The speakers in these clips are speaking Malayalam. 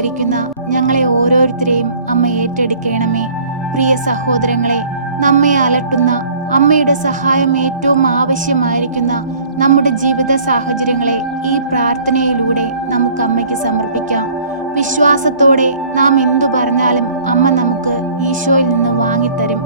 മുൻപിലായിരിക്കുന്ന ഞങ്ങളെ ഓരോരുത്തരെയും അമ്മ ഏറ്റെടുക്കണമേ. പ്രിയ സഹോദരങ്ങളെ നമ്മെ അലട്ടുന്ന അമ്മയുടെ സഹായം ഏറ്റവും ആവശ്യമായിരിക്കുന്ന നമ്മുടെ ജീവിത സാഹചര്യങ്ങളെ ഈ പ്രാർത്ഥനയിലൂടെ നമുക്ക് അമ്മയ്ക്ക് സമർപ്പിക്കാം. വിശ്വാസത്തോടെ നാം എന്തു പറഞ്ഞാലും അമ്മ നമുക്ക് ഈശോയിൽ നിന്ന് വാങ്ങിത്തരും.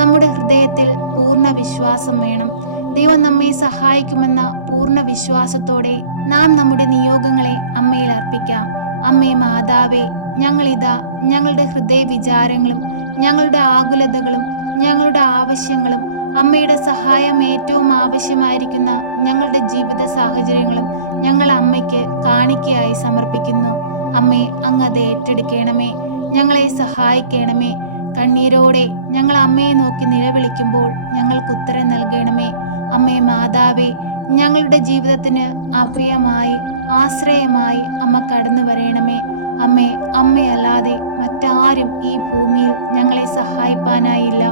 നമ്മുടെ ഹൃദയത്തിൽ പൂർണ വിശ്വാസം വേണം. ദൈവം നമ്മെ സഹായിക്കുമെന്ന പൂർണ വിശ്വാസത്തോടെ നാം നമ്മുടെ നിയോഗങ്ങളെ അമ്മയിൽ അർപ്പിക്കാം. അമ്മേ മാതാവേ ഞങ്ങളിതാ ഞങ്ങളുടെ ഹൃദയ വിചാരങ്ങളും ഞങ്ങളുടെ ആകുലതകളും ഞങ്ങളുടെ ആവശ്യങ്ങളും അമ്മയുടെ സഹായം ഏറ്റവും ആവശ്യമായിരിക്കുന്ന ഞങ്ങളുടെ ജീവിത സാഹചര്യങ്ങളും ഞങ്ങൾ അമ്മയ്ക്ക് കാണിക്കയായി സമർപ്പിക്കുന്നു. അമ്മേ അങ്ങ് അത് ഏറ്റെടുക്കണമേ ഞങ്ങളെ സഹായിക്കണമേ. കണ്ണീരോടെ ഞങ്ങൾ അമ്മയെ നോക്കി നിലവിളിക്കുമ്പോൾ ഞങ്ങൾക്ക് ഉത്തരം നൽകണമേ. അമ്മേ മാതാവേ ഞങ്ങളുടെ ജീവിതത്തിന് അഭയമായി ആശ്രയമായി അമ്മ കടന്നു വരയണമേ അമ്മേ അമ്മയല്ലാതെ മറ്റാരും ഈ ഭൂമിയിൽ ഞങ്ങളെ സഹായിപ്പാനായില്ല.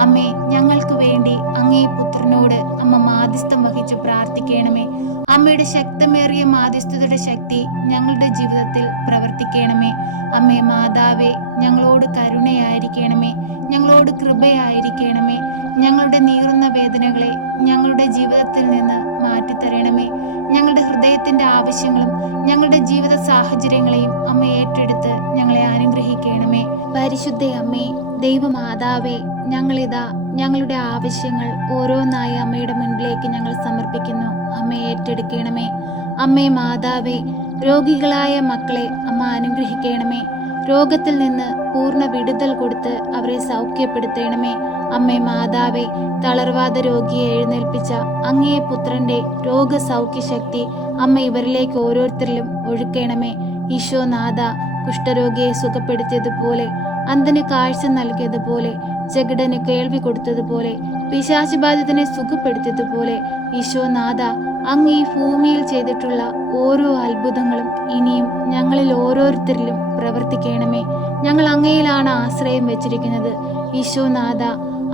അമ്മേ ഞങ്ങൾക്ക് വേണ്ടി അങ്ങേ പുത്രനോട് അമ്മ മാധ്യസ്ഥം വഹിച്ച് പ്രാർത്ഥിക്കണമേ. അമ്മയുടെ ശക്തമേറിയ മാധ്യസ്ഥതയുടെ ശക്തി ഞങ്ങളുടെ ജീവിതത്തിൽ പ്രവർത്തിക്കണമേ. അമ്മേ മാതാവേ ഞങ്ങളോട് കരുണയായിരിക്കണമേ. ഞങ്ങളോട് കൃപയായിരിക്കണമേ. ഞങ്ങളുടെ നീറുന്ന വേദനകളെ ഞങ്ങളുടെ ജീവിതത്തിൽ നിന്ന് മാറ്റിത്തരണമേ. ഞങ്ങളുടെ ഹൃദയത്തിന്റെ ആവശ്യങ്ങളും ഞങ്ങളുടെ ജീവിത സാഹചര്യങ്ങളെയും അമ്മ ഏറ്റെടുത്ത് ഞങ്ങളെ അനുഗ്രഹിക്കണമേ. പരിശുദ്ധ അമ്മേ ദൈവമാതാവേ ഞങ്ങളിതാ ഞങ്ങളുടെ ആവശ്യങ്ങൾ ഓരോന്നായി അമ്മയുടെ മുൻപിലേക്ക് ഞങ്ങൾ സമർപ്പിക്കുന്നു. അമ്മ ഏറ്റെടുക്കണമേ. അമ്മേ മാതാവേ രോഗികളായ മക്കളെ അമ്മ അനുഗ്രഹിക്കണമേ. രോഗത്തിൽ നിന്ന് പൂർണ വിടുതൽ കൊടുത്ത് അവരെ സൗഖ്യപ്പെടുത്തണമേ. അമ്മേ മാതാവേ തളർവാദ രോഗിയെ എഴുന്നേൽപ്പിച്ച അങ്ങേ പുത്രന്റെ രോഗസൗഖ്യ ശക്തി അമ്മ ഇവരിലേക്ക് ഓരോരുത്തരിലും ഒഴുക്കണമേ. ഈശോനാഥ കുഷ്ഠരോഗിയെ സുഖപ്പെടുത്തിയതുപോലെ അന്തിന് കാഴ്ച നൽകിയതുപോലെ ജഗടന് കേൾവി കൊടുത്തതുപോലെ പിശാചിബാധിതനെ സുഖപ്പെടുത്തിയതുപോലെ ഈശോനാഥ അങ്ങ് ഈ ഭൂമിയിൽ ചെയ്തിട്ടുള്ള ഓരോ അത്ഭുതങ്ങളും ഇനിയും ഞങ്ങളിൽ ഓരോരുത്തരിലും പ്രവർത്തിക്കണമേ. ഞങ്ങൾ അങ്ങയിലാണ് ആശ്രയം വെച്ചിരിക്കുന്നത്. ഈശോനാഥ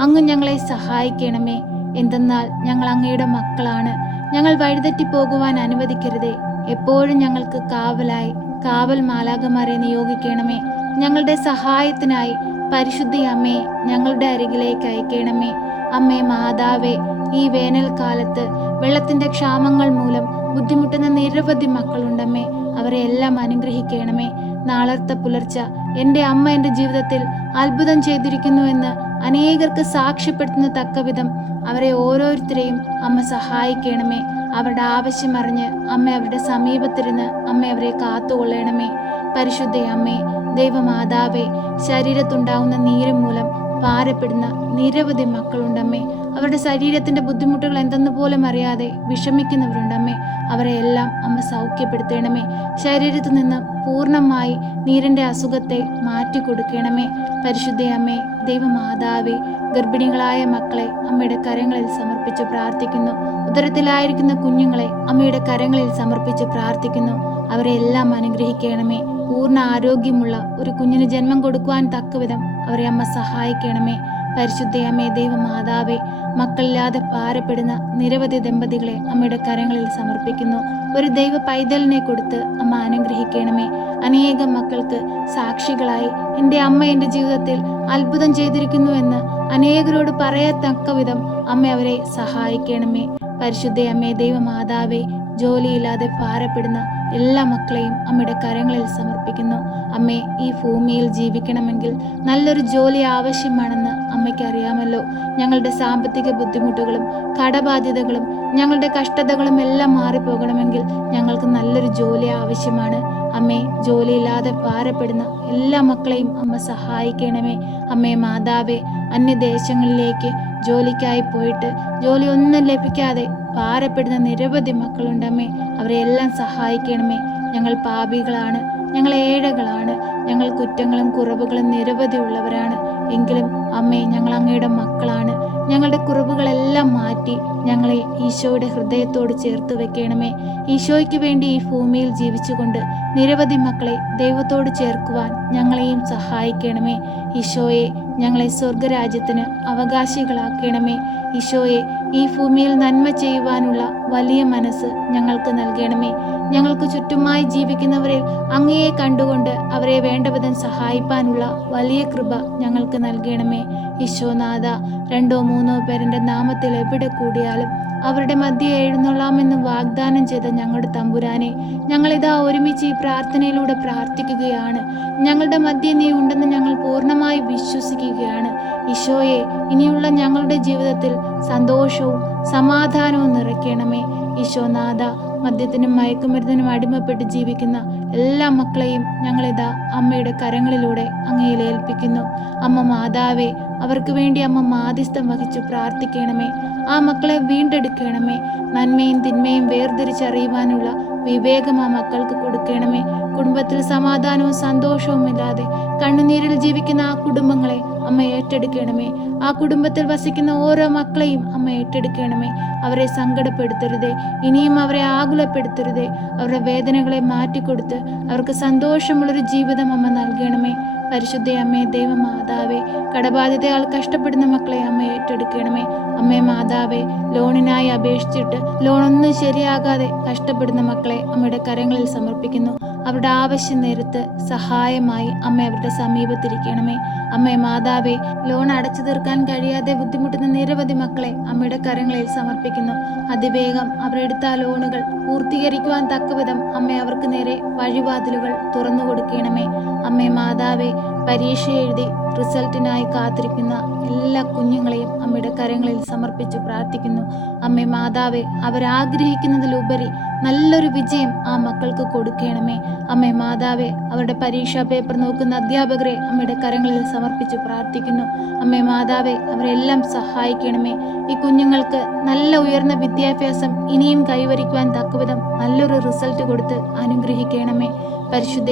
അങ്ങ് ഞങ്ങളെ സഹായിക്കണമേ. എന്തെന്നാൽ ഞങ്ങൾ അങ്ങയുടെ മക്കളാണ്. ഞങ്ങൾ വഴിതെറ്റി പോകുവാൻ അനുവദിക്കരുതേ. എപ്പോഴും ഞങ്ങൾക്ക് കാവലായി കാവൽ മാലാകമാരെ നിയോഗിക്കണമേ. ഞങ്ങളുടെ സഹായത്തിനായി പരിശുദ്ധി അമ്മയെ ഞങ്ങളുടെ അരികിലേക്ക് അയക്കണമേ. അമ്മേ മാതാവേ ഈ വേനൽക്കാലത്ത് വെള്ളത്തിന്റെ ക്ഷാമങ്ങൾ മൂലം ബുദ്ധിമുട്ടുന്ന നിരവധി മക്കളുണ്ടമ്മേ. അവരെ എല്ലാം അനുഗ്രഹിക്കണമേ. നാളത്തെ പുലർച്ച എന്റെ അമ്മ എന്റെ ജീവിതത്തിൽ അത്ഭുതം ചെയ്തിരിക്കുന്നുവെന്ന് അനേകർക്ക് സാക്ഷ്യപ്പെടുത്തുന്ന തക്കവിധം അവരെ ഓരോരുത്തരെയും അമ്മ സഹായിക്കണമേ. അവരുടെ ആവശ്യം അറിഞ്ഞ് അമ്മ അവരുടെ സമീപത്തിരുന്ന് അമ്മ അവരെ കാത്തുകൊള്ളണമേ. പരിശുദ്ധ അമ്മേ ദൈവമാതാവേ ശരീരത്തുണ്ടാവുന്ന നീര് മൂലം ഭാരപ്പെടുന്ന നിരവധി മക്കളുണ്ടമ്മേ. അവരുടെ ശരീരത്തിന്റെ ബുദ്ധിമുട്ടുകൾ എന്തെന്ന് പോലും അറിയാതെ വിഷമിക്കുന്നവരുണ്ടമ്മേ. അവരെ എല്ലാം അമ്മ സൗഖ്യപ്പെടുത്തേണമേ. ശരീരത്തിൽ നിന്ന് പൂർണമായി നീരിന്റെ അസുഖത്തെ മാറ്റി കൊടുക്കണമേ പരിശുദ്ധ അമ്മേ ദൈവമാതാവേ ഗർഭിണികളായ മക്കളെ അമ്മയുടെ കരങ്ങളിൽ സമർപ്പിച്ച് പ്രാർത്ഥിക്കുന്നു. ഉദരത്തിലായിരിക്കുന്ന കുഞ്ഞുങ്ങളെ അമ്മയുടെ കരങ്ങളിൽ സമർപ്പിച്ച് പ്രാർത്ഥിക്കുന്നു. അവരെ എല്ലാം അനുഗ്രഹിക്കണമേ. പൂർണ ആരോഗ്യമുള്ള ഒരു കുഞ്ഞിന് ജന്മം കൊടുക്കുവാൻ തക്കവിധം അവരെ അമ്മ സഹായിക്കണമേ. പരിശുദ്ധയമ്മേ ദൈവമാതാവേ മക്കളില്ലാതെ ഭാരപ്പെടുന്ന നിരവധി ദമ്പതികളെ അമ്മയുടെ കരങ്ങളിൽ സമർപ്പിക്കുന്നു. ഒരു ദൈവ പൈതലിനെ കൊടുത്ത് അമ്മ അനുഗ്രഹിക്കണമേ. അനേകം മക്കൾക്ക് സാക്ഷികളായി എന്റെ അമ്മ എന്റെ ജീവിതത്തിൽ അത്ഭുതം ചെയ്തിരിക്കുന്നു എന്ന് അനേകരോട് പറയത്തക്ക വിധം അമ്മ അവരെ സഹായിക്കണമേ. പരിശുദ്ധയമ്മേ ദൈവമാതാവേ ജോലിയില്ലാതെ ഭാരപ്പെടുന്ന എല്ലാ മക്കളെയും അമ്മയുടെ കരങ്ങളിൽ സമർപ്പിക്കുന്നു. അമ്മേ ഈ ഭൂമിയിൽ ജീവിക്കണമെങ്കിൽ നല്ലൊരു ജോലി ആവശ്യമാണെന്ന് അമ്മയ്ക്ക് അറിയാമല്ലോ. ഞങ്ങളുടെ സാമ്പത്തിക ബുദ്ധിമുട്ടുകളും കടബാധ്യതകളും ഞങ്ങളുടെ കഷ്ടതകളും എല്ലാം മാറിപ്പോകണമെങ്കിൽ ഞങ്ങൾക്ക് നല്ലൊരു ജോലി ആവശ്യമാണ്. അമ്മേ ജോലിയില്ലാതെ ഭാരപ്പെടുന്ന എല്ലാ മക്കളെയും അമ്മ സഹായിക്കണമേ. അമ്മേ മാതാവേ അന്യദേശങ്ങളിലേക്ക് ജോലിക്കായി പോയിട്ട് ജോലിയൊന്നും ലഭിക്കാതെ ഭാരപ്പെടുന്ന നിരവധി മക്കളുണ്ടമ്മേ. അവരെ എല്ലാം സഹായിക്കണമേ. ഞങ്ങൾ പാപികളാണ്. ഞങ്ങൾ ഏഴകളാണ്. ഞങ്ങൾ കുറ്റങ്ങളും കുറവുകളും നിരവധി ഉള്ളവരാണ്. എങ്കിലും അമ്മേ ഞങ്ങൾ അങ്ങയുടെ മക്കളാണ്. ഞങ്ങളുടെ കുറവുകളെല്ലാം മാറ്റി ഞങ്ങളെ ഈശോയുടെ ഹൃദയത്തോട് ചേർത്ത് വെക്കണമേ. ഈശോയ്ക്ക് വേണ്ടി ഈ ഭൂമിയിൽ ജീവിച്ചുകൊണ്ട് നിരവധി മക്കളെ ദൈവത്തോട് ചേർക്കുവാൻ ഞങ്ങളെയും സഹായിക്കണമേ. ഈശോയെ ഞങ്ങളെ സ്വർഗരാജ്യത്തിന് അവകാശികളാക്കണമേ. ഈശോയെ ഈ ഭൂമിയിൽ നന്മ ചെയ്യുവാനുള്ള വലിയ മനസ്സ് ഞങ്ങൾക്ക് നൽകണമേ. ഞങ്ങൾക്ക് ചുറ്റുമായി ജീവിക്കുന്നവരിൽ അങ്ങയെ കണ്ടുകൊണ്ട് അവരെ വേണ്ടവിധം സഹായിപ്പാനുള്ള വലിയ കൃപ ഞങ്ങൾക്ക് നൽകണമേ. ഈശോനാഥ രണ്ടോ മൂന്നോ പേരുടെ നാമത്തിൽ എവിടെ കൂടിയാലും അവരുടെ മധ്യ എഴുന്നള്ളാമെന്ന് വാഗ്ദാനം ചെയ്ത ഞങ്ങളുടെ തമ്പുരാനെ ഞങ്ങളിതാ ഒരുമിച്ച് ഈ പ്രാർത്ഥനയിലൂടെ പ്രാർത്ഥിക്കുകയാണ്. ഞങ്ങളുടെ മധ്യ നീ ഉണ്ടെന്ന് ഞങ്ങൾ പൂർണമായി വിശ്വസിക്കുകയാണ്. ഈശോയെ ഇനിയുള്ള ഞങ്ങളുടെ ജീവിതത്തിൽ സന്തോഷവും സമാധാനവും നിറയ്ക്കണമേ. ഈശോനാഥ മദ്യത്തിനും മയക്കുമരുന്നിനും അടിമപ്പെട്ട് ജീവിക്കുന്ന എല്ലാ മക്കളെയും ഞങ്ങളിതാ അമ്മയുടെ കരങ്ങളിലൂടെ അങ്ങയിൽ ഏൽപ്പിക്കുന്നു. അമ്മ മാതാവേ അവർക്ക് വേണ്ടി അമ്മ മാധ്യസ്ഥം വഹിച്ചു പ്രാർത്ഥിക്കണമേ. ആ മക്കളെ വീണ്ടെടുക്കണമേ. നന്മയും തിന്മയും വേർതിരിച്ചറിയുവാനുള്ള വിവേകം ആ മക്കൾക്ക് കൊടുക്കണമേ. കുടുംബത്തിൽ സമാധാനവും സന്തോഷവും ഇല്ലാതെ കണ്ണുനീരിൽ ജീവിക്കുന്ന ആ കുടുംബങ്ങളെ അമ്മ ഏറ്റെടുക്കണമേ. ആ കുടുംബത്തിൽ വസിക്കുന്ന ഓരോ മക്കളെയും അമ്മ ഏറ്റെടുക്കണമേ. അവരെ സങ്കടപ്പെടുത്തരുതേ. ഇനിയും അവരെ ആകുലപ്പെടുത്തരുതേ. അവരുടെ വേദനകളെ മാറ്റിക്കൊടുത്ത് അവർക്ക് സന്തോഷമുള്ളൊരു ജീവിതം അമ്മ നൽകണമേ. പരിശുദ്ധ അമ്മേ ദൈവമാതാവേ കടബാധിതയാൾ കഷ്ടപ്പെടുന്ന മക്കളെ അമ്മ ഏറ്റെടുക്കണമേ. അമ്മേ മാതാവേ ലോണിനായി അപേക്ഷിച്ചിട്ട് ലോണൊന്നും ശരിയാകാതെ കഷ്ടപ്പെടുന്ന മക്കളെ അമ്മയുടെ കരങ്ങളിൽ സമർപ്പിക്കുന്നു. അവരുടെ ആവശ്യം നേരത്ത് സഹായമായി അമ്മ അവരുടെ സമീപത്തിരിക്കണമേ. അമ്മേ മാതാവേ ലോൺ അടച്ചു തീർക്കാൻ കഴിയാതെ ബുദ്ധിമുട്ടുന്ന നിരവധി മക്കളെ അമ്മയുടെ കരങ്ങളിൽ സമർപ്പിക്കുന്നു. അതിവേഗം അവരെടുത്ത ലോണുകൾ പൂർത്തീകരിക്കുവാൻ തക്കവിധം അമ്മ അവർക്ക് നേരെ വഴിവാതിലുകൾ തുറന്നു കൊടുക്കണമേ. അമ്മേ മാതാവേ പരീക്ഷ എഴുതി റിസൾട്ടിനായി കാത്തിരിക്കുന്ന എല്ലാ കുഞ്ഞുങ്ങളെയും അമ്മയുടെ കരങ്ങളിൽ സമർപ്പിച്ച് പ്രാർത്ഥിക്കുന്നു. അമ്മേ മാതാവേ അവരാഗ്രഹിക്കുന്നതിലുപരി നല്ലൊരു വിജയം ആ മക്കൾക്ക് കൊടുക്കണമേ. അമ്മേ മാതാവേ അവരുടെ പരീക്ഷാ പേപ്പർ നോക്കുന്ന അധ്യാപകരെ അമ്മയുടെ കരങ്ങളിൽ സമർപ്പിച്ച് പ്രാർത്ഥിക്കുന്നു. അമ്മേ മാതാവേ അവരെല്ലാം സഹായിക്കണമേ. ഈ കുഞ്ഞുങ്ങൾക്ക് നല്ല ഉയർന്ന വിദ്യാഭ്യാസം ഇനിയും കൈവരിക്കുവാൻ തക്കവിധം നല്ലൊരു റിസൾട്ട് കൊടുത്ത് അനുഗ്രഹിക്കണമേ. പരിശുദ്ധ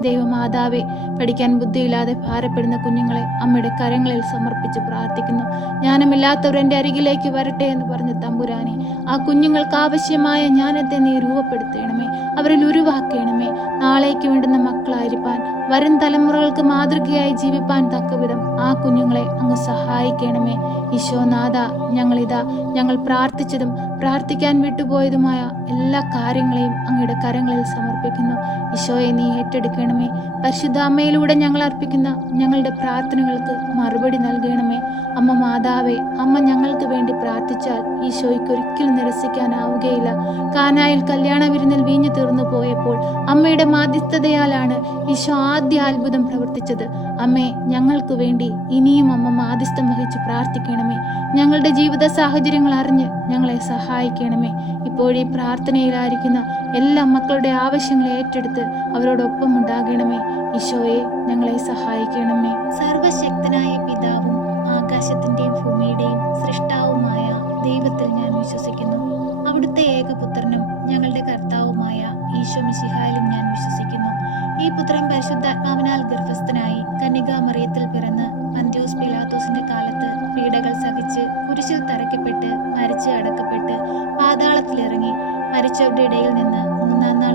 ദൈവമാതാവെ പഠിക്കാൻ ബുദ്ധിയില്ലാതെ ഭാരപ്പെടുന്ന കുഞ്ഞുങ്ങളെ അമ്മയുടെ കരങ്ങളിൽ സമർപ്പിച്ച് പ്രാർത്ഥിക്കുന്നു. ജ്ഞാനമില്ലാത്തവർ എന്റെ അരികിലേക്ക് വരട്ടെ എന്ന് പറഞ്ഞ തമ്പുരാനെ ആ കുഞ്ഞുങ്ങൾക്ക് ആവശ്യമായ ജ്ഞാനത്തെ നീ രൂപപ്പെടുത്തണമേ അവരിൽ ഉരുവാക്കണമേ. നാളേക്ക് വേണ്ടുന്ന മക്കളായിരിക്കാൻ വരും തലമുറകൾക്ക് മാതൃകയായി ജീവിപ്പാൻ തക്കവിധം ആ കുഞ്ഞുങ്ങളെ അങ്ങ് സഹായിക്കണമേ. ഈശോനാഥ ഞങ്ങളിതാ ഞങ്ങൾ പ്രാർത്ഥിച്ചതും പ്രാർത്ഥിക്കാൻ വിട്ടുപോയതുമായ എല്ലാ കാര്യങ്ങളെയും അങ്ങയുടെ കരങ്ങളിൽ സമർപ്പിക്കുന്നു. ഈശോയെ നീ ഏറ്റെടുക്കണമേ. പരിശുദ്ധ അമ്മയിലൂടെ ഞങ്ങൾ അർപ്പിക്കുന്ന ഞങ്ങളുടെ പ്രാർത്ഥനകൾക്ക് മറുപടി നൽകണമേ. അമ്മ മാതാവേ അമ്മ ഞങ്ങൾക്ക് വേണ്ടി പ്രാർത്ഥിച്ചാൽ ഈശോയ്ക്ക് ഒരിക്കലും നിരസിക്കാനാവുകയില്ല. കാനായിൽ കല്യാണ വിരുന്നിൽ വീഞ്ഞു തീർന്നു പോയപ്പോൾ അമ്മയുടെ മാധ്യസ്ഥതയാലാണ് ഈശോ ആദ്യ അത്ഭുതം പ്രവർത്തിച്ചത്. അമ്മേ ഞങ്ങൾക്ക് വേണ്ടി ഇനിയും അമ്മ മാധ്യസ്ഥം വഹിച്ച് പ്രാർത്ഥിക്കണമേ. ഞങ്ങളുടെ ജീവിത സാഹചര്യങ്ങൾ അറിഞ്ഞ് ഞങ്ങളെ സഹായിക്കണമേ. ഇപ്പോഴീ പ്രാർത്ഥനയിലായിരിക്കുന്ന എല്ലാ മക്കളുടെ ആവശ്യങ്ങളെ ഏറ്റെടുത്ത് അവരോടൊപ്പം ഉണ്ടാകണമേ. ഈശോയെ ഞങ്ങളെ സഹായിക്കണമേ. സർവശക്തനായ പിതാവും ആകാശത്തിന്റെയും ഭൂമിയുടെയും സൃഷ്ടാവുമായ ദൈവത്തിൽ ഞാൻ വിശ്വസിക്കുന്നു. അവിടുത്തെ ഏകപുത്രനും ഞങ്ങളുടെ കർത്താവുമായ ഈശോ മിശിഹായിലും ഞാൻ വിശ്വസിക്കുന്നു. ഈ പുത്രൻ പരിശുദ്ധാത്മാവിനാൽ ഗർഭസ്ഥനായി കന്യകാമറിയത്തിൽ പിറന്ന് അന്ത്യോസ് പിലാത്തോസിന്റെ കാലത്ത് പീഡകൾ സഹിച്ച് കുരിശിൽ തറയ്ക്കപ്പെട്ട് മരിച്ച് അടക്കപ്പെട്ട് പാതാളത്തിലിറങ്ങി മരിച്ചവരുടെ ഇടയിൽ നിന്ന് മൂന്നാം നാൾ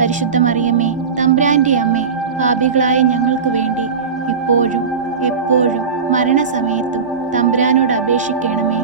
പരിശുദ്ധ മറിയമ്മേ തമ്പ്രാന്റെ അമ്മേ പാപികളായ ഞങ്ങൾക്ക് വേണ്ടി ഇപ്പോഴും എപ്പോഴും മരണസമയത്തും തമ്പ്രാനോട് അപേക്ഷിക്കണമേ.